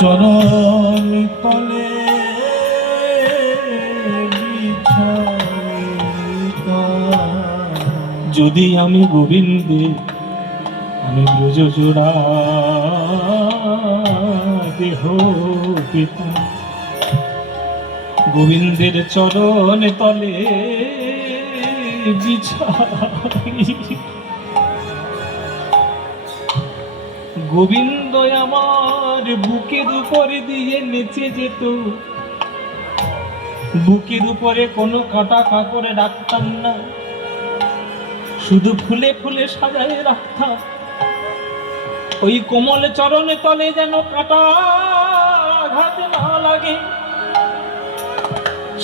চরণ তলে যদি আমি গোবিন্দে আমি ব্রজ জোড়া দেহ পিতা গোবিন্দের চরণ তলে বিছাই গোবিন্দ আমার বুকের উপরে দিয়ে নেচে যেত বুকের উপরে কোনো কাটা কাপড়ে রাখতাম না শুধু ফুলে ফুলে সাজায় রাখতাম ওই কোমল চরণে তলে যেন কাটা আঘাত না লাগে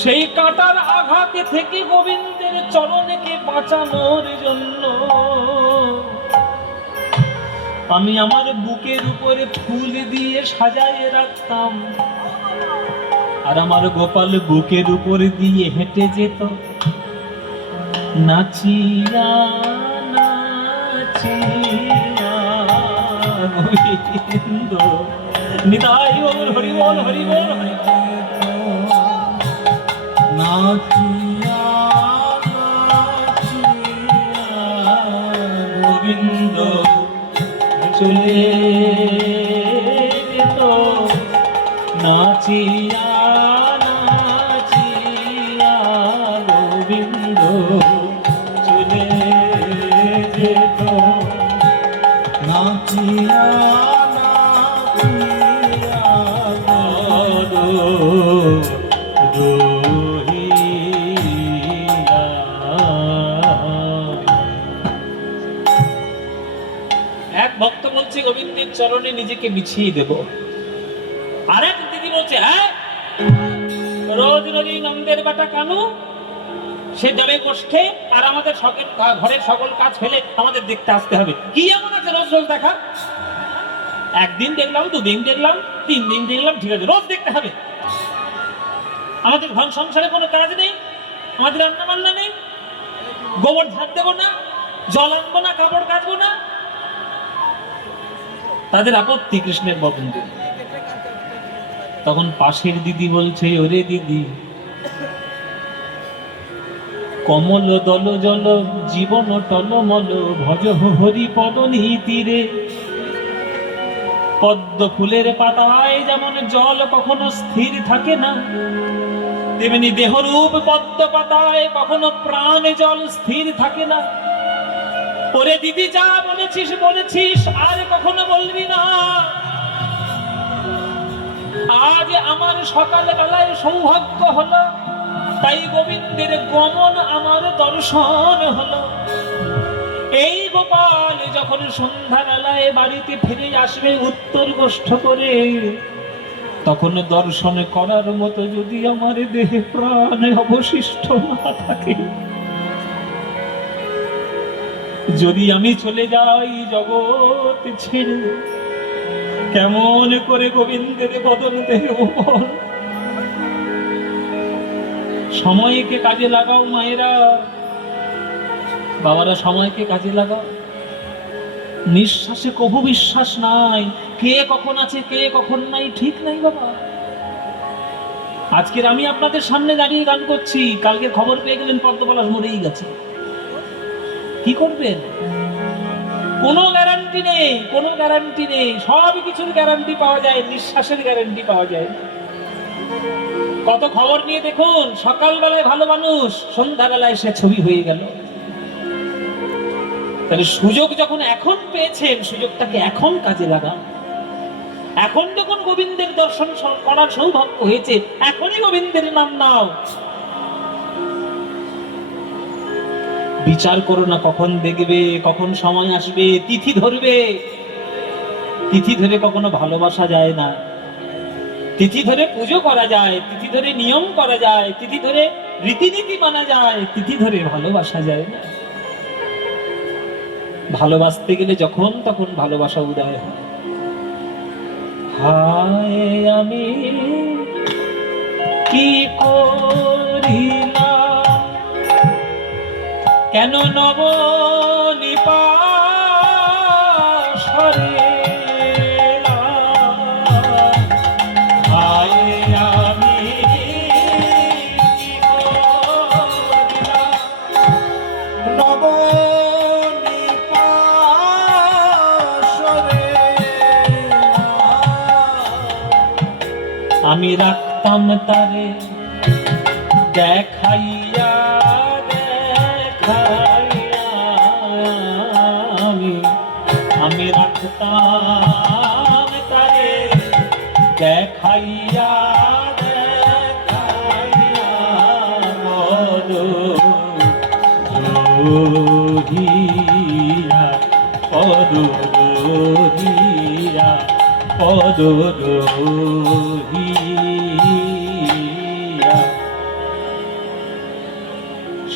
সেই কাটার আঘাতে থেকে গোবিন্দের চরণকে বাঁচানোর জন্য আমি আমার বুকের উপরে ফুল দিয়ে সাজায় রাখতাম আর আমার গোপাল বুকের উপরে দিয়ে হেঁটে যেত নাচিয়া নাচিয়া গোবিন্দ নিতাই বল হরি বল হরি বল নাচিয়া নাচিয়া গোবিন্দ চলে যেত নাচিয়া নাচিয়া গোবিন্দ চলে যেত নাচিয়া এক ভক্ত বলছে গোবিন্দের চরণে নিজেকে বিছিয়ে দেব আরেক দিদি বলছে হ্যাঁ রোজ রোজ নন্দের বাটা কানু সে যাবে কষ্টে আর আমাদের ঘরের সকল কাজ ফেলে আমাদের দেখতে আসতে হবে কি এমন আছে রোজ রোজ দেখা একদিন দেখলাম দুদিন দেখলাম 3 দিন দেখলাম ঠিক আছে রোজ দেখতে হবে আমাদের ঘর সংসারে কোনো কাজ নেই আমাদের রান্না বান্না নেই গোবর ঝাড় দেবো না জল আনবো না কাপড় কাচবো না তাদের আপত্তি কৃষ্ণের বদন দিল তখন পাশের দিদি বলছে ওরে দিদি কমল দল জল জীবন টলমল ভজ হরি পদ নীতিরে পদ্ম ফুলের পাতায় যেমন জল কখনো স্থির থাকে না তেমনি দেহরূপ পদ্ম পাতায় কখনো প্রাণে জল স্থির থাকে না ওরে দিদি যা বলেছিস বলেছিস আর কখনো বলবি না আজ আমার সকাল বেলায় সৌভাগ্য হলো তাই গোবিন্দের গমন আমার দর্শন হলো এই গোপাল যখন সন্ধ্যা বেলায় বাড়িতে ফিরে আসবে উত্তর গোষ্ঠ করে তখন দর্শন করার মতো যদি আমার দেহে প্রাণে অবশিষ্ট না থাকে যদি আমি চলে যাই জগৎ ছেড়ে কেমন করে গোবিন্দের বদন দেখব সময়কে কাজে লাগাও মায়েরা বাবারা সময়কে কাজে লাগাও নিঃশ্বাসে কবু বিশ্বাস নাই কে কখন আছে কে কখন নাই ঠিক নাই বাবা আজকের আমি আপনাদের সামনে দাঁড়িয়ে গান করছি কালকে খবর পেয়ে গেলেন পদ্মপলাশ মরেই গেছে কি করবেন কোনো গ্যারান্টি নেই কোনো গ্যারান্টি নেই সব কিছুর গ্যারান্টি পাওয়া যায় নিঃশ্বাসের গ্যারান্টি পাওয়া যায় কত খবর নিয়ে দেখুন সকালবেলায় ভালো মানুষ সন্ধ্যাবেলায় সে ছবি হয়ে গেল তাহলে সুযোগ যখন এখন পেয়েছেন সুযোগটাকে এখন কাজে লাগান এখন যখন গোবিন্দের দর্শন করার সৌভাগ্য হয়েছে এখনই গোবিন্দের নাম নাও বিচার করো না কখন দেখবে কখন সময় আসবে তিথি ধরবে তিথি ধরে কখনো ভালোবাসা যায় না তিথি ধরে পুজো করা যায় তিথি ধরে নিয়ম করা যায় তিথি ধরে রীতিনীতি মানা যায় তিথি ধরে ভালোবাসা যায় না ভালোবাসতে গেলে যখন তখন ভালোবাসা উদয় হয় হায় আমি কি করিলাম কেন নব নিপাশরে আমি রাখতাম তারে দেখাইয়া দেখাইয়া, আমি রাখতাম তারে দেখাইয়া দেখাইয়া, পদরহিয়া পদরহিয়া পদরহিয়া।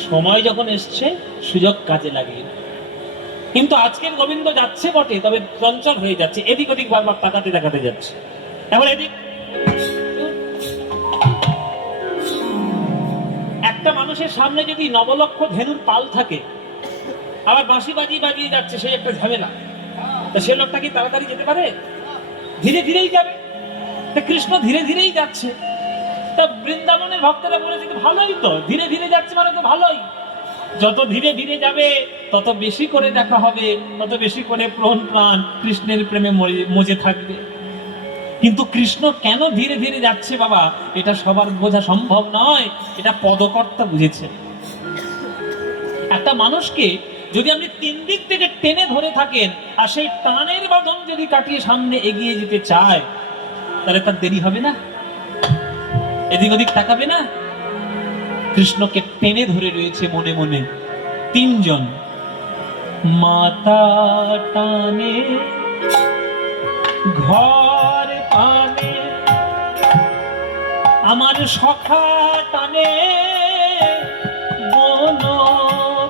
সময় যখন এসছে সুযোগ কাজে লাগিয়ে। কিন্তু আজকের গোবিন্দ যাচ্ছে বটে, তবে চঞ্চল হয়ে যাচ্ছে, এদিক ওদিক বারবার তাকাতে তাকাতে যাচ্ছে। এবার এদিক একটা মানুষের সামনে যদি নবলক্ষ ধেনুর পাল থাকে, আবার বাঁশি বাজিয়ে বাজিয়ে যাচ্ছে, সেই একটা ঝামেলা। তা সে লোকটা কি তাড়াতাড়ি যেতে পারে? ধীরে ধীরেই যাবে। তা কৃষ্ণ ধীরে ধীরেই যাচ্ছে। তা বৃন্দাবনের ভক্তরা বলেছে ভালোই তো, ধীরে ধীরে যাচ্ছে মানে তো ভালোই। যত ধীরে ধীরে যাবে তত বেশি করে দেখা হবে, তত বেশি করে প্রাণ কৃষ্ণের প্রেমে মজে থাকবে। কিন্তু কৃষ্ণ কেন ধীরে ধীরে যাচ্ছে বাবা, এটা সবার বোঝা সম্ভব নয়, এটা পদকর্তা বুঝেছে। একটা মানুষকে যদি আপনি তিন দিক থেকে টেনে ধরে থাকেন, আর সেই টানের বাঁধন যদি কাটিয়ে সামনে এগিয়ে যেতে চায়, তাহলে তার দেরি হবে না, এদিক ওদিক তাকাবে না। কৃষ্ণকে টেনে ধরে রয়েছে মনে মনে তিনজন, মাতা টানে ঘর পানে, আমার সখা টানে বন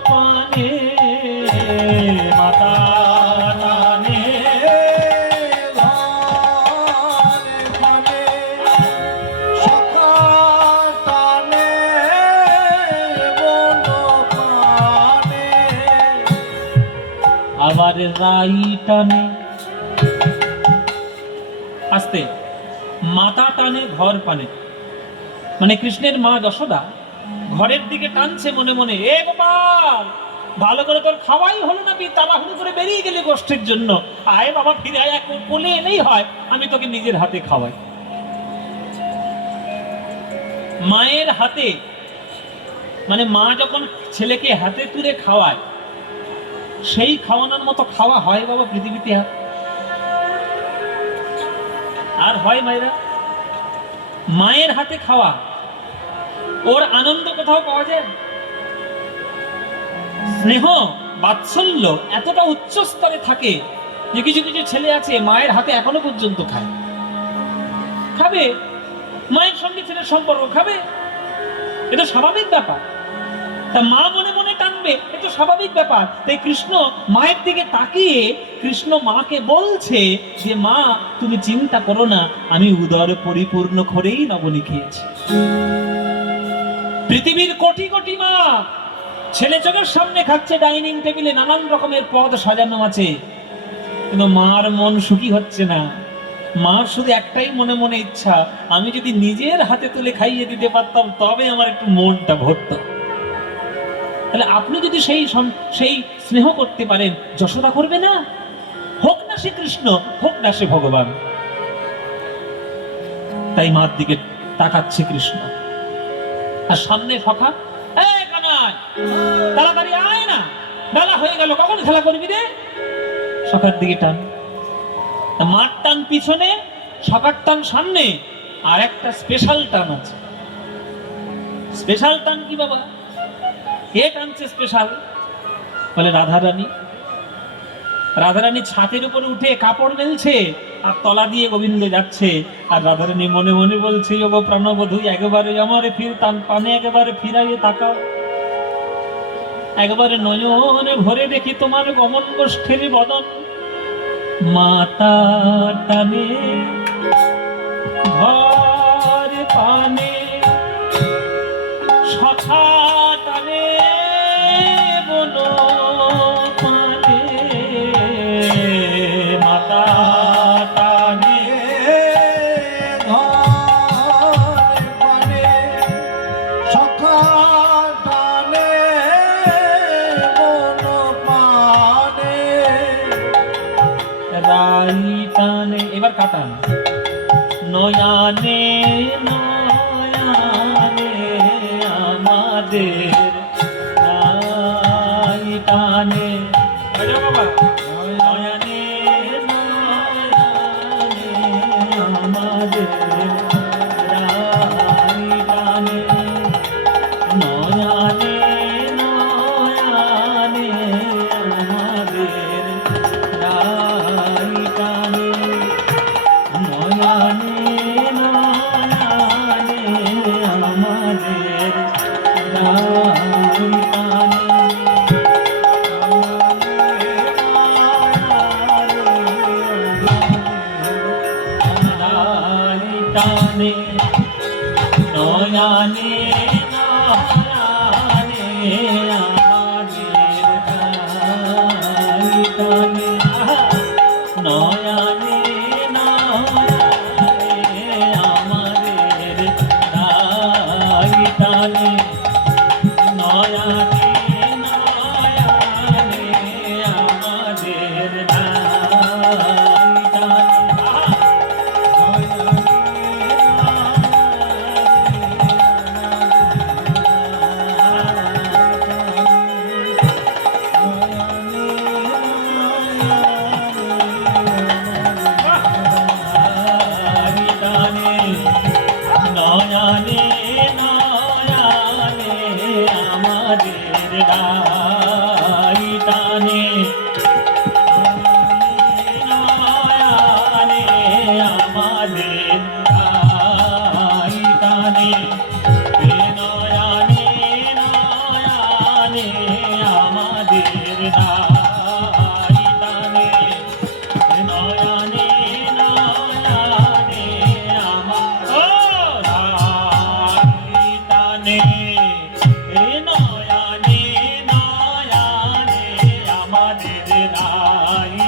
পানে, মাতা টানে আবার রাই টানে, আস্তে, মাতা টানে ঘর পানে। মানে কৃষ্ণের মা যশোদা ঘরের দিকে টানছে মনে মনে, এ গোপাল, ভালো করে তোর খাওয়াই হলো না, তাড়াহুড়ো করে বেরিয়ে গেলে গোষ্ঠীর জন্য, আয় বাবা ফিরে আয়, কোলে এলেই হয়, আমি তোকে নিজের হাতে খাওয়াই। মায়ের হাতে, মানে মা যখন ছেলেকে হাতে তুলে খাওয়ায়, সেই খাওয়ানোর মতো খাওয়া হয় বাবা পৃথিবীতে আর হয়? মায়েরা মায়ের হাতে খাওয়া, ওর আনন্দ কোথাও পাওয়া যায়? স্নেহ বাৎসল্য এতটা উচ্চ স্তরে থাকে যে কিছু কিছু ছেলে আছে মায়ের হাতে এখনো পর্যন্ত খায়, খাবে, মায়ের সঙ্গে ছেলের সম্পর্ক খাবে, এটা স্বাভাবিক ব্যাপার। তা মা মনে মনে টানবে, এটা স্বাভাবিক ব্যাপার। তাই কৃষ্ণ মায়ের দিকে তাকিয়ে কৃষ্ণ মাকে বলছে যে মা তুমি চিন্তা করো না, আমি উদর পরিপূর্ণ করেই নবনী খেয়েছি। পৃথিবীর কোটি কোটি মা ছেলে চোখের সামনে খাচ্ছে, ডাইনিং টেবিলে নানান রকমের পদ সাজানো আছে, কিন্তু মার মন সুখী হচ্ছে না। মার শুধু একটাই মনে মনে ইচ্ছা, আমি যদি নিজের হাতে তুলে খাইয়ে দিতে পারতাম তবে আমার একটু মনটা ভরত। তাহলে আপনি যদি সেই স্নেহ করতে পারেন, যশোদা করবে না? হোক না সে কৃষ্ণ, হোক না সে ভগবান। তাই মার দিকে তাকাচ্ছে কৃষ্ণ, আর সামনে সখা, তাড়াতাড়ি আয় না, বেলা হয়ে গেল, কখন খেলা করবি রে? সখার দিকে টান, মার টান পিছনে, সখার টান সামনে, আর একটা স্পেশাল টান আছে। স্পেশাল টান কি বাবা? কে টানছে স্পেশাল? বলে রাধারানী। রাধারানী ছাতের উপরে উঠে কাপড় মেলছে, আর তলা দিয়ে গোবিন্দ যাচ্ছে, আর রাধারানী মনে মনে বলছে, ওগো প্রাণবধূ, একেবারে আমার ফির টান পানে একেবারে ফিরাইয়ে তাকাও, একবারে নয়নে ভরে দেখি তোমার গমন গোষ্ঠীর বদন। মাতা টানে ঘর পানে, সখা টানে বন পানে, মাতা টানে ঘর পানে, সখা টানে বন পানে, রাই টানে। এবার কাটান, নয়ানে নয়ানে আমাদের নাই টানে। আরে বাবা, নয়ানে নয়ানে আমাদের নাই টানে। নয়ানে নয়ানে আমাদের নাই টানে। নয়ানে নয়ানে আমাদের নাই টানে। নয়ানে নয়ানে আমাদের নাই টানে। নয়ানে নয়ানে আমাদের নাই টানে। নয়ানে নয়ানে আমাদের নাই টানে। নয়ানে নয়ানে আমাদের নাই টানে। নয়ানে আমাদের নাই টানে। নয়ানে নয়ানে আমাদের নাই টানে। নয়ানে নয়ানে আমার নাই টানে। নয়ানে নয়ানে আমাদের নাই টানে।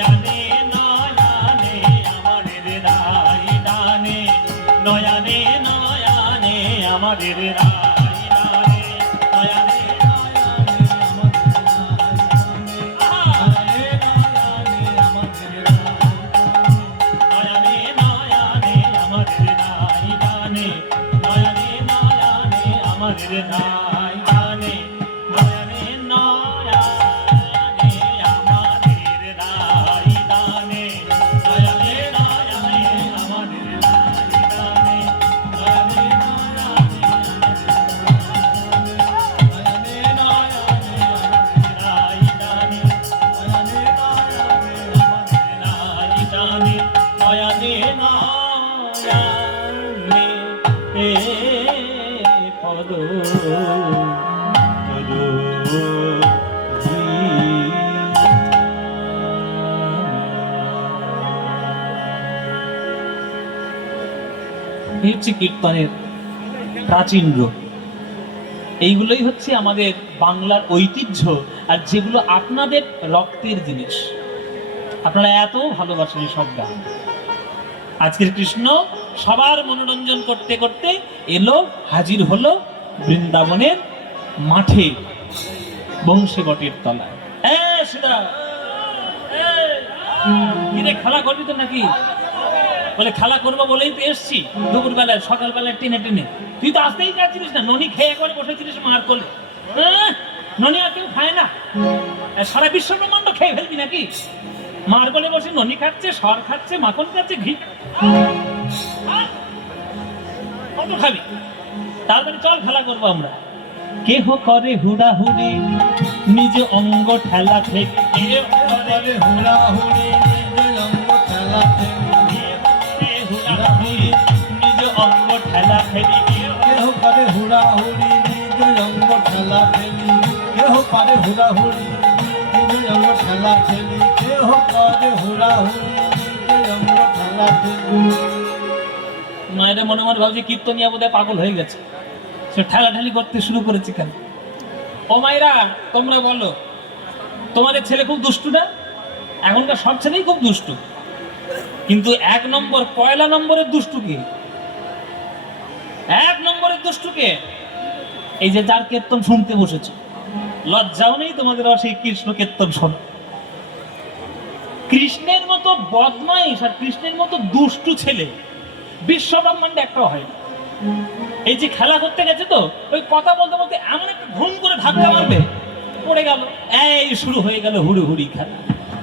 নয়ানে নয়ানে আমাদের নাই টানে। নয়ানে নয়ানে আমাদের নাই টানে। নয়ানে নয়ানে আমাদের নাই টানে। নয়ানে নয়ানে আমাদের নাই টানে। নয়ানে নয়ানে আমাদের নাই টানে। নয়ানে নয়ানে আমাদের নাই টানে। নয়ানে নয়ানে নয়ানে পদ এই হচ্ছে কীর্তনের প্রাচীন রূপ। এইগুলোই হচ্ছে আমাদের বাংলার ঐতিহ্য, আর যেগুলো আপনাদের রক্তের জিনিস। আপনারা এত ভালোবাসেন সব গান। আজকের কৃষ্ণ সবার মনোরঞ্জন করতে করতে এলো, হাজির হলো বৃন্দাবনের মাঠে বংশী বটের তলায়। খেলা করবি তো নাকি? বলে খেলা করবো বলেই তো এসছি দুপুর বেলায়, সকাল বেলায় টেনে টেনে। তুই তো আসতেই চাচ্ছিলিস না, ননি খেয়ে করে বসেছিলিস মার করলে। ননি আর কেউ খায় না, সারা বিশ্ব ব্রহ্মাণ্ড খেয়ে ফেলবি নাকি? মার কোলে বসে ননি খাচ্ছে, সর খাচ্ছে, মাখন খাচ্ছে, ঘি কত খাবি? তারপরে চল খেলা করবো আমরা। কেহ করে হুড়াহুড়ি নিজে অঙ্গ ঠেলা থেকে। কেহ করে হুড়াহুড়ি নিজে অঙ্গ ঠেলা থেকে। নিজ অঙ্গ ঠেলা ফেলি। কেহ করে হুড়াহুড়ি নিজে অঙ্গ ঠেলা ফেলি। কেহ করে হুড়াহুড়ি নিজে অঙ্গ ঠেলা ফেলি। কেহ করে হুড়াহুড়ি নিজে অঙ্গ ঠেলা ফেলি। মায়েরা মনে মনে ভাবছে কীর্তনিয়া বোধহয় পাগল হয়ে গেছে, সে ঠেলাঠেলি করতে শুরু করেছে কেন? ও মায়েরা তোমরা বলো, তোমাদের ছেলে খুব দুষ্টু না? এখনকার সব ছেলেই খুব দুষ্টু, কিন্তু এক নম্বর পয়লা নম্বরের দুষ্টু কে? এক নম্বরের দুষ্টু কে? এই যে যার কীর্তন শুনতে বসেছে, লজ্জাও নেই তোমাদের সেই কৃষ্ণ কীর্তন শোনো। কৃষ্ণের মতো বদমাইশ আর কৃষ্ণের মতো দুষ্টু ছেলে বিশ্ব ব্রহ্মাণ্ডে একটা হয় না। এই যে খেলা করতে গেছে তো ওই কথা বলতে বলতে এমন একটা ধুম করে ধাক্কা মারবে, পড়ে গেল, এই শুরু হয়ে গেল হুড়ুহুড়ি খেলা।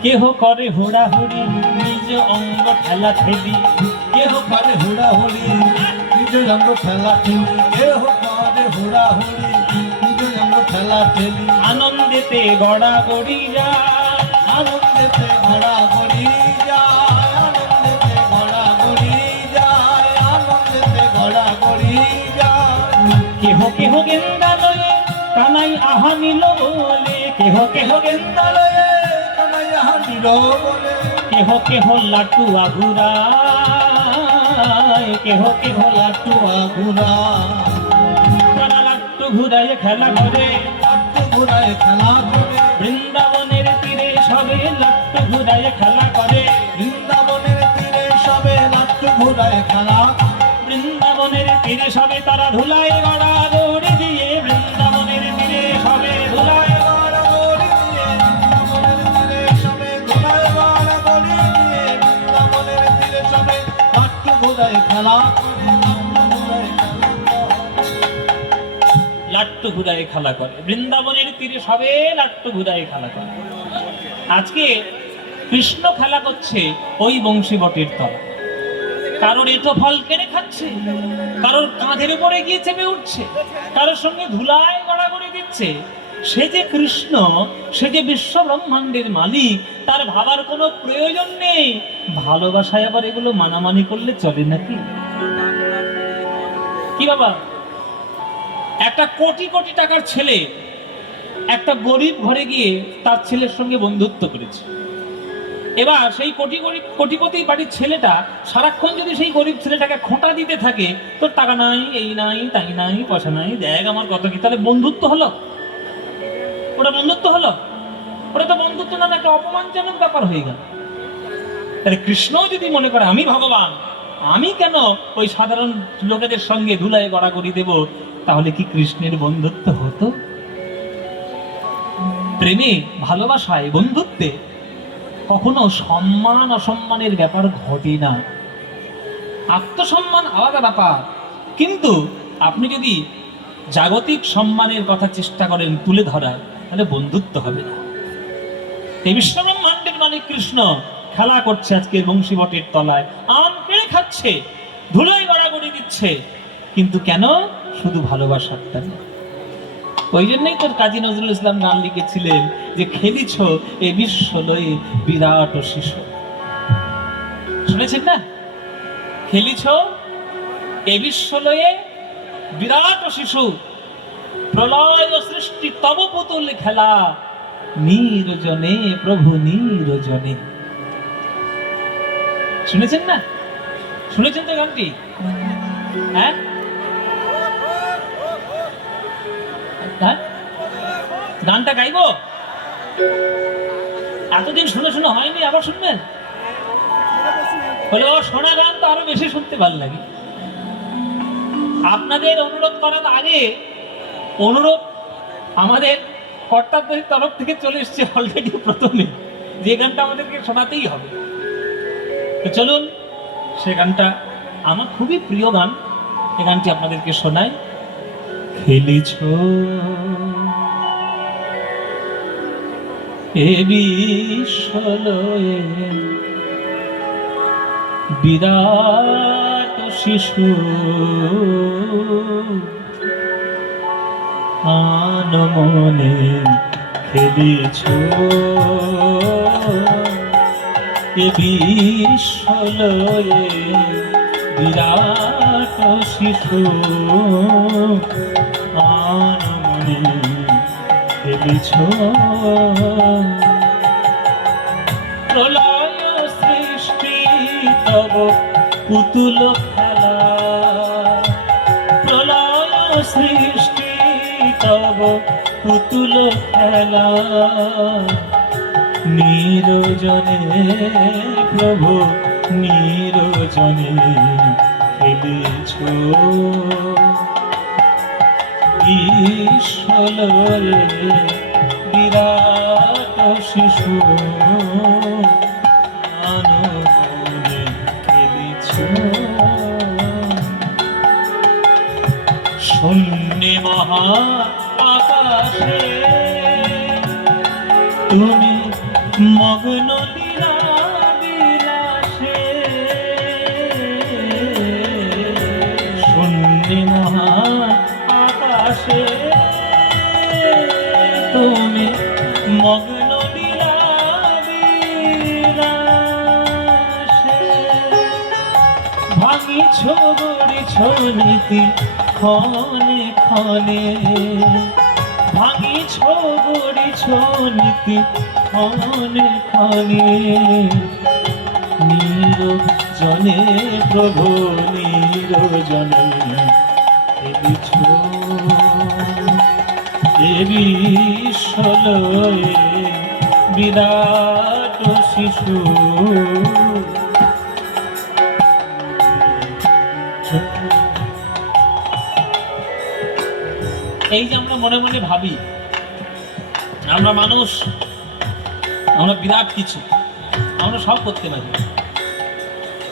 কেহ করে হুড়াহুড়ি নিজ অঙ্গ খেলা খেলি, কেহ করে হুড়াহুড়ি নিজ অঙ্গ খেলা ঠেলি, কেহ করে হুড়াহুড়ি নিজ অঙ্গ খেলা ঠেলি, আনন্দেতে গড়াগড়ি যায়, আনন্দেতে ঘোড়াঘড়ি যায়, আনন্দেতে ঘোড়াঘড়ি যায়, আনন্দেতে ঘোড়াঘড়ি যায়। কেহ কেহ গেন্দালয়ে কানাই আহা মিল বলে, কেহ কেহ গেন্দালয়ে কানাইয়া হাঁটিল বলে, কেহ কেহ লাটু আঘুরায়, কেহ কেহ লাটু ঘুরা তারা লাট্টু ঘুরায় খেলা করে, লাট্টু ঘুরায় খেলা করে, বৃন্দাবনের তীরে সবে লাট্টু ঘুরায় খেলা করে, বৃন্দাবনের তীরে সবে লাট্টু ঘুরায় খেলা, বৃন্দাবনের তীরে সবে তারা ধুলায় গড়া দৌড়ি দিয়ে, বৃন্দাবনের তীরে সবে ধুলায় গড়াগড়ি দিয়ে, বৃন্দাবনের তীরে সবে ঘোড়ায় গড়াগড়ি দিয়ে, বৃন্দাবনের তীরে সবে লাট্টু ঘুরায় খেলা করে, লাট্টু ঘুরায় খেলা করে। লাট্টু ঘুরায় খেলা করে, বৃন্দাবনের তীরে সবে লাট্টু ঘুরায় খেলা করে। আজকে কৃষ্ণ খেলা করছে ওই বংশী বটের তলা, কারোর এঁটো ফল কেড়ে খাচ্ছে, কারোর কাঁধের উপরে গিয়ে চেপে উঠছে, কারোর সঙ্গে ধুলায় গড়াগড়ি দিচ্ছে। সে যে কৃষ্ণ, সে যে বিশ্ব ব্রহ্মাণ্ডের মালিক, তার ভাবার কোনো প্রয়োজন নেই। ভালোবাসায় আবার এগুলো মানামানি করলে চলে নাকি? কি বাবা, একটা কোটি কোটি টাকার ছেলে একটা গরিব ঘরে গিয়ে তার ছেলের সঙ্গে বন্ধুত্ব করেছে। এবার সেই কোটিপতি বাড়ির ছেলেটা সারাক্ষণ যদি সেই গরিব ছেলেটাকে খোঁটা দিতে থাকে, তোর টাকা নাই, এই নাই, তাই নাই, পয়সা নাই, দেখ আমার কত কি, তাহলে বন্ধুত্ব হলো? ওটা বন্ধুত্ব হলো? ওটা তো বন্ধুত্ব না, একটা অপমানজনক ব্যাপার হয়ে গেল। তাহলে কৃষ্ণ যদি মনে করে আমি ভগবান, আমি কেন ওই সাধারণ লোকেদের সঙ্গে ধুলায় গড়াগড়ি দেব, তাহলে কি কৃষ্ণের বন্ধুত্ব হতো? প্রেমে, ভালোবাসায়, বন্ধুত্বে কখনো সম্মান অসম্মানের ব্যাপার ঘটে না। আত্মসম্মান আলাদা ব্যাপার, কিন্তু আপনি যদি জাগতিক সম্মানের কথা চেষ্টা করেন তুলে ধরার, তাহলে বন্ধুত্ব হবে না। এই বিশ্বব্রহ্মাণ্ডের মালিক কৃষ্ণ খেলা করছে আজকে বংশী বটের তলায়, আম পেড়ে খাচ্ছে, ধুলোয় গড়াগড়ি দিচ্ছে, কিন্তু কেন? শুধু ভালোবাসার টানে। ওই জন্যই তোর কাজী নজরুল ইসলাম গান লিখেছিলেন যে খেলিছ এ বিশ্ব লয়ে বিরাট শিশু। শুনেছেন না? খেলিছ এ বিশ্ব লয়ে বিরাট শিশু, প্রলয় সৃষ্টি তব পুতুল খেলা, নিরজনে প্রভু নিরজনে। শুনেছেন না? শুনেছেন তো গানটি? হ্যাঁ, গানটা গাইবো? এতদিন শুনে শুনে হয়নি, আবার শুনবেন? বলে ও শোনা গান তো আরো বেশি শুনতে ভালো লাগে। আপনাদের অনুরোধ করার আগে অনুরোধ আমাদের কর্তাদের তরফ থেকে চলে এসছে অলরেডি প্রথমে, যে গানটা আমাদেরকে শোনাতেই হবে। তো চলুন সে গানটা, আমার খুবই প্রিয় গান, এই গানটি আপনাদেরকে শোনাই। খেলিছ এ বিশ্ব লয়ে বিরাট শিশু, আন মনে খেলিছ এ বিশ্ব লয়ে বিরাট শিশু, আন মনে খেলিছ প্রলয় সৃষ্টি তব পুতুল খেলা, প্রলয় সৃষ্টি তব পুতুল খেলা, নিরজনে প্রভু নিরজনে খেলিছ ঈশ্বরে বিরাট শিশু, শূন্যে মহা আকাশে তুমি মগ্ন লীলা বিলাসে, শূন্যে মহা আকাশে তুমি মগ্ন লীলা বিলাসে, ভাঙিছ গড়িছ নীতি ক্ষণে ক্ষণে, ভাঙিছ গড়িছ নীতি ক্ষণে ক্ষণে, নিরজনে প্রভু নিরজনে খেলিছ এ বিশ্বলয়ে বিরাট শিশু। এই যে আমরা মনে মনে ভাবি আমরা মানুষ, আমরা বিরাট কিছু, আমরা সব করতে পারি,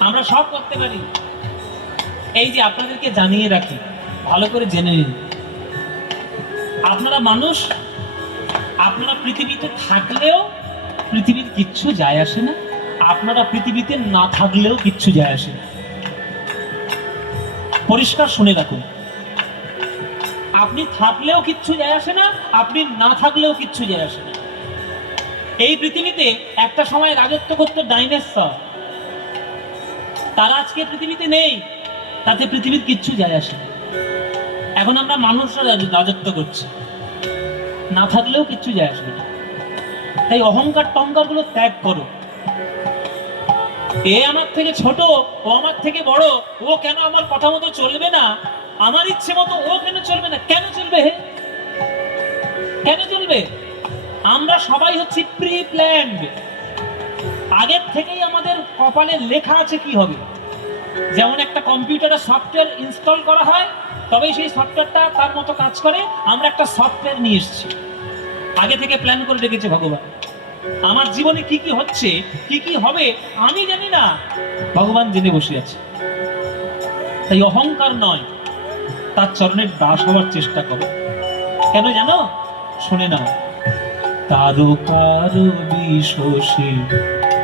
আমরা সব করতে পারি। এই যে আপনাদেরকে জানিয়ে রাখি, ভালো করে জেনে নিন, আপনারা মানুষ, আপনারা পৃথিবীতে থাকলেও পৃথিবীর কিচ্ছু যায় আসে না, আপনারা পৃথিবীতে না থাকলেও কিচ্ছু যায় আসে না। পরিষ্কার শুনে রাখুন, আপনি থাকলেও কিচ্ছু যায় আসে না, আপনি না থাকলেও কিচ্ছু যায় আসে না। এই পৃথিবীতে একটা সময় রাজত্ব করতো ডাইনোসর, তারা আজকে পৃথিবীতে নেই, তাতে পৃথিবীর কিচ্ছু যায় আসে না। এখন আমরা মানুষরা রাজত্ব করছি, না থাকলেও কিচ্ছু যায় আসবে না। তাই অহংকার টহংকার গুলো ত্যাগ করো। এ আমার থেকে ছোট, ও আমার থেকে বড়, ও কেন আমার কথা মতো চলবে না, আমার ইচ্ছে মতো ও কেন চলবে না, কেন চলবে হে, কেন চলবে? আমরা সবাই হচ্ছি প্রি প্ল্যান্ড, আগের থেকেই আমাদের কপালে লেখা আছে কি হবে। যেমন একটা কম্পিউটারে সফটওয়্যার ইনস্টল করা হয়, তবেই সেই সফটওয়্যারটা তার মতো কাজ করে। আমরা একটা সফটওয়্যার নিয়ে এসেছি, আগে থেকে প্ল্যান করে রেখেছে ভগবান। আমার জীবনে কি কি হচ্ছে, কি কি হবে আমি জানি না, ভগবান জেনে বসে আছে। তাই অহংকার নয়, তার চরণের দাস হওয়ার চেষ্টা করো। কেন জানো? শুনে নাও। তারকার বিশোষী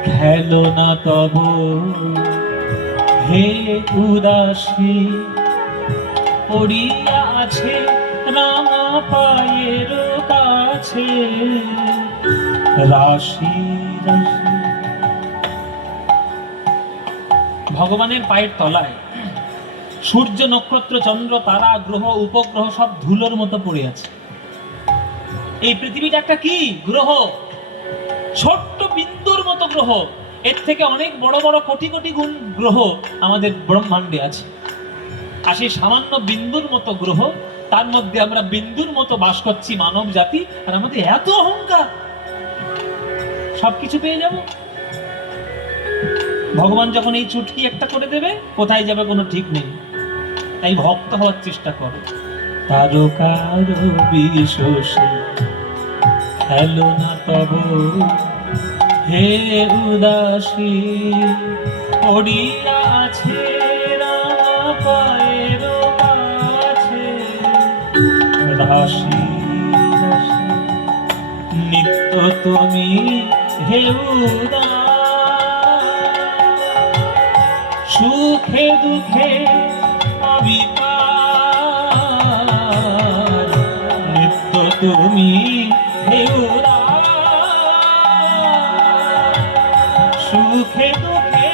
খেলো না তব হে উদাসী, পড়িয়া আছে রাঙা পায়ের কাছে রাশি রাশি। ভগবানের পায়ের তলায় সূর্য, নক্ষত্র, চন্দ্র, তারা, গ্রহ, উপগ্রহ সব ধুলোর মতো পড়ে আছে। এই পৃথিবীটা একটা কি গ্রহ, ছোট্ট বিন্দুর মতো গ্রহ। এর থেকে অনেক বড় বড় কোটি কোটি গুণ গ্রহ আমাদের ব্রহ্মাণ্ডে আছে। আর সেই সামান্য বিন্দুর মতো গ্রহ, তার মধ্যে আমরা বিন্দুর মতো বাস করছি মানব জাতি, আর আমাদের এত অহংকার, সবকিছু পেয়ে যাব। ভগবান যখন এই চুটকি একটা করে দেবে, কোথায় যাবে কোনো ঠিক নেই। তাই ভক্ত হওয়ার চেষ্টা করো। তারকার বিশোষী খেলো না তব হে উদাসী, পড়িয়া আছে রাঙা পায়ের কাছে রাশি রাশি। নিত্য তুমি হে উদাস, সুখে দুঃখে অবিকার, নিত্য তুমি হে উদাস, সুখে দুঃখে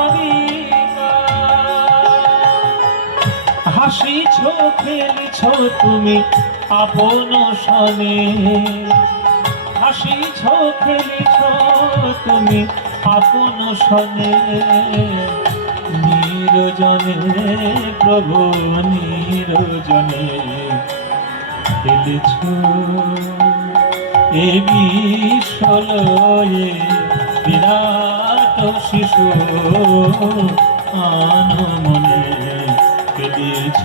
অবিকার। হাসিছ খেলিছ তুমি আপন সনে, হাসিছ খেলিছ তুমি আপন সনে, নিরজনে প্রভু নিরজনে খেলেছ এ বিশ্বলয়ে বিরাট শিশু। আনমনে খেলেছ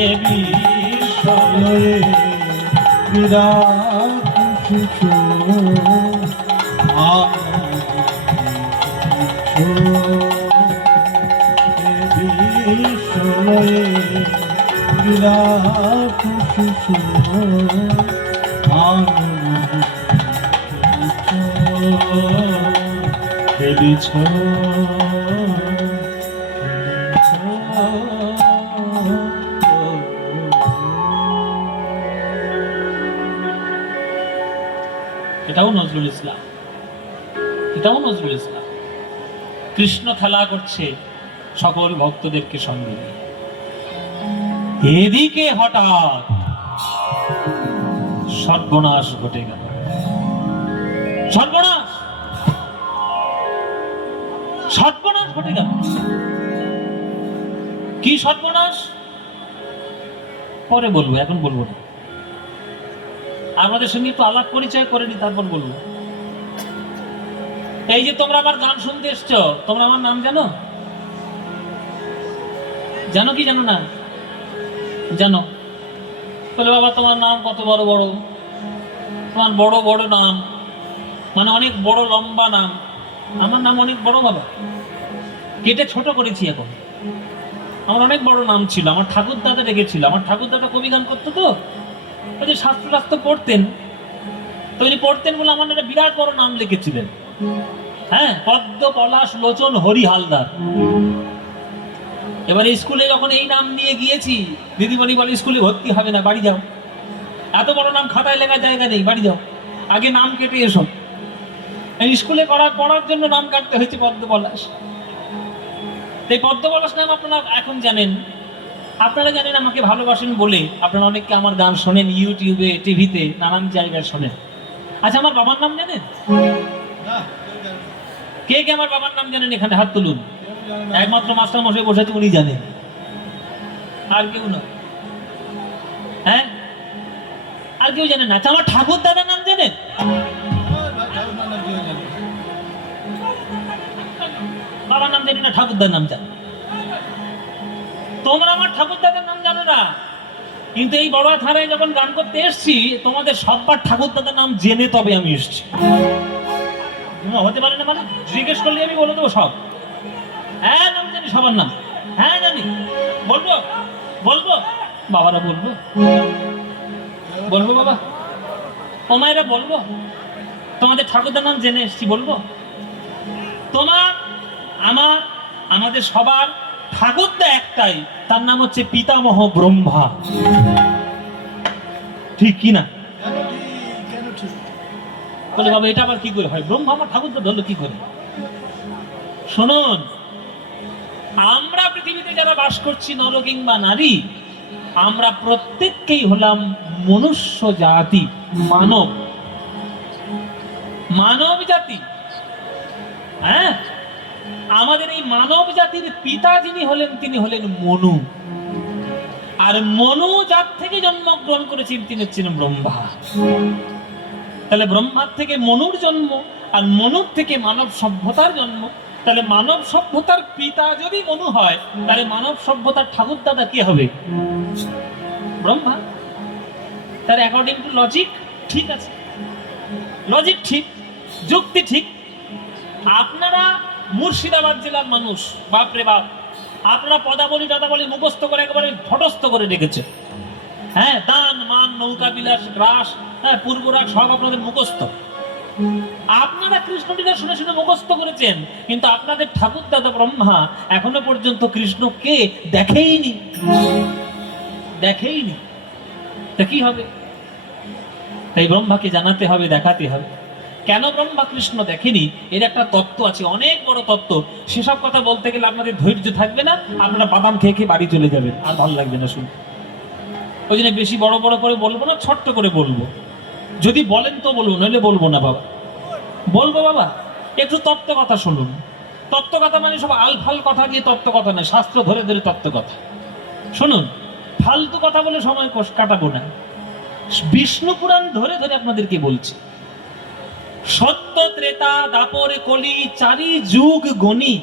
এ বিশ্বলয়ে বিরাট শিশু। বিশ্ব প্রলয়ে বিরাট শিশু খেলিছ এটাও নজরুল ইসলাম, এটাও নজরুল ইসলাম। কৃষ্ণ খেলা করছে সকল ভক্তদেরকে সঙ্গে নিয়ে। এদিকে হঠাৎ সর্বনাশ ঘটে গেল। সর্বনাশ, সর্বনাশ ঘটে গেল। কি সর্বনাশ পরে বলবো, এখন বলবো না। আমাদের সঙ্গে একটু আলাপ পরিচয় করে নি, তারপর বলবো। এই যে তোমরা আমার গান শুনতে এসছো, তোমরা আমার নাম জানো? জানো কি জানো না? জানো? বলে বাবা তোমার নাম কত বড় বড়, তোমার বড় বড় নাম, মানে অনেক বড় লম্বা নাম। আমার নাম অনেক বড় বাবা, কেটে ছোট করেছি এখন। আমার অনেক বড় নাম ছিল, আমার ঠাকুর দাদা রেখেছিল। আমার ঠাকুর দাদা কবি গান করতো তো, ওই যে শাস্ত্র শাস্ত্র পড়তেন, তো উনি পড়তেন বলে আমার একটা বিরাট বড় নাম লিখেছিলেন। হ্যাঁ, পদ্ম পলাশ লোচন হরি হালদার। এবারে স্কুলে যখন এই নাম নিয়ে গিয়েছি, দিদিমণি বলে স্কুলে ভর্তি হবে না, বাড়ি যাও। এত বড় নাম খাতায় লেখার জায়গা নেই, বাড়ি যাও, আগে নাম কেটে এসো। স্কুলে পড়ার জন্য নাম কাটতে হয়েছে পদ্ম পলাশ। এই পদ্ম পলাশ নাম আপনারা এখন জানেন। আপনারা জানেন আমাকে ভালোবাসেন বলে আপনারা অনেককে আমার গান শোনেন, ইউটিউবে, টিভিতে, নানান জায়গায় শোনেন। আচ্ছা, আমার বাবার নাম জানেন? কে কে আমার বাবার নাম জানেন? এখানে হাত তুলুন। একমাত্র মাস্টার মশাই বসে উনি জানেন, আর কেউ না। হ্যাঁ, আর কেউ জানেন না? আচ্ছা, আমার ঠাকুর দাদার নাম জানেন? বাবার নাম জানি না, ঠাকুর দাদার নাম জানেন। তোমরা আমার ঠাকুর দাদার নাম জানো না, কিন্তু এই বড় ধারায় যখন গান করতে এসছি, তোমাদের সববার ঠাকুর দাদার নাম জেনে তবে আমি এসছি। হতে পারে না মানে? জিজ্ঞেস করলে আমি বলে দেবো সব। হ্যাঁ, নাম জানি, সবার নাম। হ্যাঁ জানি, বলবো বলবো বাবারা, বলবো বলবো বাবা, ও মায়েরা বলবো। তোমাদের ঠাকুরদার নাম জেনে এসছি, বলবো। তোমার, আমার, আমাদের সবার ঠাকুরদা একটাই, তার নাম হচ্ছে পিতামহ ব্রহ্মা। ঠিক কি না? বলে বাবা এটা আবার কি করে হয়? ব্রহ্মা আমার ঠাকুরদা ধরলো কি করে? শুনুন, আমরা পৃথিবীতে যারা বাস করছি, নর কিংবা নারী, আমরা প্রত্যেককেই হলাম মনুষ্য জাতি, মানব, মানব জাতি। হ্যাঁ, আমাদের এই মানব জাতির পিতা যিনি হলেন, তিনি হলেন মনু। আর মনু জাত থেকে জন্মগ্রহণ করেছেন, তিনি হচ্ছেন ব্রহ্মা। তাহলে ব্রহ্মার থেকে মনুর জন্ম, আর মনুর থেকে মানব সভ্যতার জন্ম। তাহলে মানব সভ্যতার পিতা যদি মনু হয়, তাহলে মানব সভ্যতার ঠাকুর দাদা কে হবে? ব্রহ্মা। তার অ্যাকর্ডিং টু লজিক ঠিক আছে, লজিক ঠিক, যুক্তি ঠিক। আপনারা মুর্শিদাবাদ জেলার মানুষ, বাপরে বাপ, আপনারা পদাবলী টদাবলী মুখস্থ করে একেবারে ঘটস্থ করে রেখেছে। হ্যাঁ, দান মান নৌকা বিলাস গ্রাস, হ্যাঁ, পূর্বরাগ সব আপনাদের মুখস্থ। আপনারা কৃষ্ণলীলা শুনে শুনে মুখস্থ করেছেন, কিন্তু আপনাদের ঠাকুর দাদা ব্রহ্মা এখনো পর্যন্ত কৃষ্ণকে দেখেইনি, দেখেইনি। তা কি হবে? তাই ব্রহ্মাকে জানাতে হবে, দেখাতে হবে। কেন ব্রহ্মা কৃষ্ণ দেখেনি, এর একটা তত্ত্ব আছে, অনেক বড় তত্ত্ব। সেসব কথা বলতে গেলে আপনাদের ধৈর্য থাকবে না, আপনারা বাদাম খেয়ে খেয়ে বাড়ি চলে যাবেন, আর ভালো লাগবে না শুনতে। ওই জন্য বেশি বড় বড় করে বলবো না, ছোট্ট করে বলবো। যদি বলেন তো বলুন, নইলে বলবো না বাবা। বলবো বাবা, একটু তত্ত্ব কথা শুনুন। তত্ত্ব কথা মানে সব আলফাল কথা দিয়ে তত্ত্ব কথা নয়, শাস্ত্র ধরে ধরে তত্ত্ব কথা শুনুন। ফালতু কথা বলে সময় কাটাবো না, বিষ্ণু পুরাণ ধরে ধরে আপনাদেরকে বলছি। সত্য ত্রেতা দাপর কলি চারি যুগ গণি,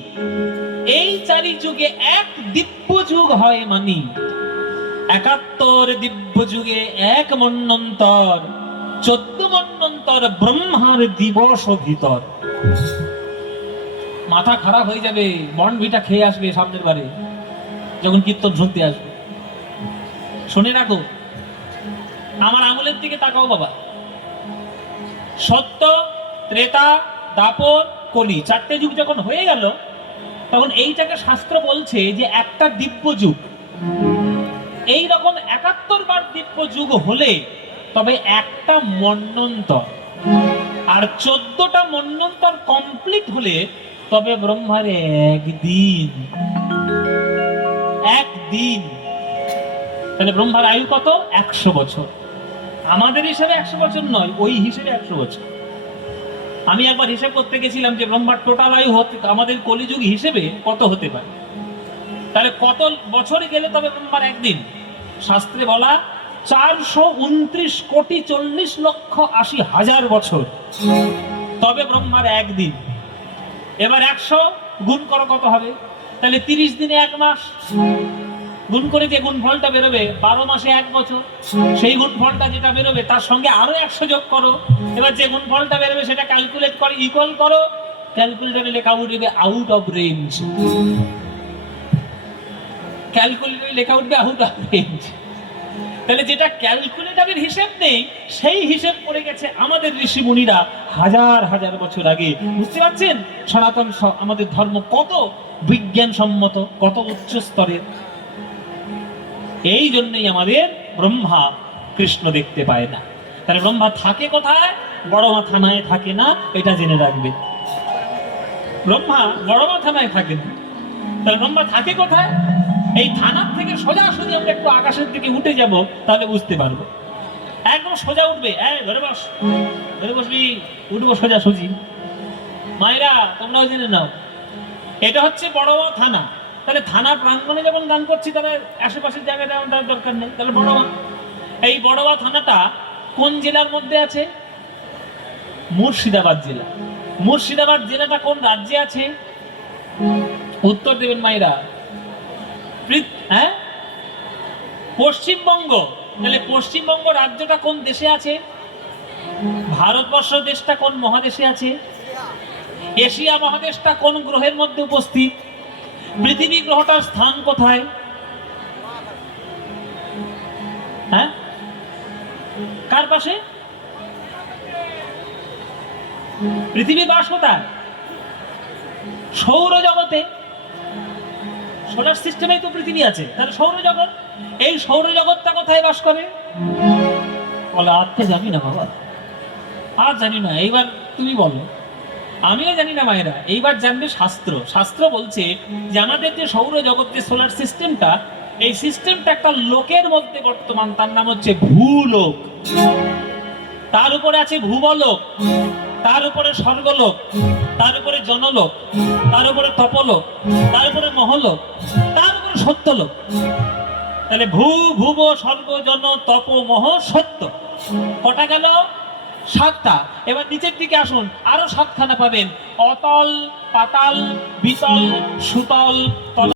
এই চারি যুগে এক দিব্য যুগ হয় মানি। ৭১ দিব্য যুগে এক মন্বন্তর, ১৪ মন্বন্তর ব্রহ্মার দিবস ভিতর। মাথা খারাপ হয়ে যাবে, বনভিটা খেয়ে আসবে সামনের বারে। যখন কীর্তন শুনতে আসবে। শুনে রাখো, আমার আঙুলের দিকে তাকাও বাবা। সত্য, ত্রেতা, দাপর, কলি, চারটে যুগ যখন হয়ে গেল, তখন এইটাকে শাস্ত্র বলছে যে একটা দিব্য যুগ। এই রকম 71 বার দিব্য যুগ হলে তবে একটা মন্বন্তর, আর 14টা মন্বন্তর কমপ্লিট হলে তবে ব্রহ্মার একদিন। তাহলে ব্রহ্মার আয়ু কত? 100 বছর। আমাদের হিসেবে 100 বছর নয়, ওই হিসেবে 100 বছর। আমি একবার হিসাব করতে গেছিলাম যে ব্রহ্মার টোটাল আয়ু আমাদের কলিযুগ হিসেবে কত হতে পারে। তাহলে কত বছর গেলে তবে ব্রহ্মার একদিন? শাস্ত্রে বলা 429,40,80,000 বছর তবে ব্রহ্মার একদিন। এবার 100 গুণ করো, কত হবে? তাহলে 30 দিনে 1 মাস। গুণ করে যে গুণফলটা বেরোবে, 12 মাসে 1 বছর। সেই গুণফলটা যেটা বেরোবে তার সঙ্গে আরো 100 যোগ করো। এবার যে গুণফলটা বেরোবে সেটা ক্যালকুলেট করে ইকুয়াল করো। ক্যালকুলেটরে লেখা উঠবে আউট অফ রেঞ্জ। ক্যালকুলেটরে লেখা উঠবে আউট অফ রেঞ্জ। তাহলে যেটা ক্যালকুলেটরের হিসেব নেই, সেই হিসেব করে গেছে আমাদের ঋষি মুনিরা হাজার হাজার বছর আগে। বুঝতে পারছেন সনাতন আমাদের ধর্ম কত বিজ্ঞানসম্মত, কত উচ্চ স্তরের। এই জন্যই আমাদের ব্রহ্মা কৃষ্ণ দেখতে পায় না। তাহলে ব্রহ্মা থাকে কোথায়? বড়মা থানায় থাকে না, এটা জেনে রাখবে। ব্রহ্মা বড়মা থানায় থাকে না। তাহলে ব্রহ্মা থাকে কোথায়? এই থানার থেকে সোজাসুজি আমরা একটু আকাশের দিকে উঠে যাব, তাহলে বুঝতে পারবো। একদম সোজা উঠবে, ধরে বস, ধরে বসবি, উঠবো সোজাসুজি। মায়েরা তোমরাও জেনে নাও, এটা হচ্ছে বড়মা থানা। তাহলে থানার প্রাঙ্গণে যখন গান করছি, তাহলে আশেপাশের জায়গাটা আমাদের দরকার নেই। তাহলে বড়মা, এই বড়মা থানাটা কোন জেলার মধ্যে আছে? মুর্শিদাবাদ জেলা। মুর্শিদাবাদ জেলাটা কোন রাজ্যে আছে? উত্তর দেবেন মায়েরা। পশ্চিমবঙ্গ। তাহলে পশ্চিমবঙ্গ রাজ্যটা কোন দেশে আছে? ভারতবর্ষ দেশটা কোন মহাদেশে আছে? এশিয়া মহাদেশটা কোন গ্রহের মধ্যে উপস্থিত? পৃথিবী গ্রহটার স্থান কোথায়? কার পাশে? পৃথিবীর বাস কোথায়? সৌরজগতে। সোলার সিস্টেমেই তো পৃথিবী আছে। তাহলে সৌরজগৎ, এই সৌরজগৎটা কোথায় বাস করে? বলে আজকে জানি না বাবা, আর জানি না। এইবার তুমি বলো। আমিও জানি না মায়েরা, এইবার জানবে শাস্ত্র। শাস্ত্র বলছে যে আমাদের যে সৌরজগৎ, যে সোলার সিস্টেমটা, এই সিস্টেমটা একটা লোকের মধ্যে বর্তমান। তার নাম হচ্ছে ভূলোক। তার উপরে আছে ভূবলোক, তার উপরে স্বর্গলোক, তার উপরে জনলোক, তার উপরে তপলোক, তার উপরে মহলোক, তার উপরে সত্যলোক। তাহলে ভুব স্বর্গ জন তপ মহ সত্য। কটা গেল? 7টা। এবার নিচের দিকে আসুন, আরো 7খানা পাবেন। অতল, পাতাল, বিতল, সুতল, তল।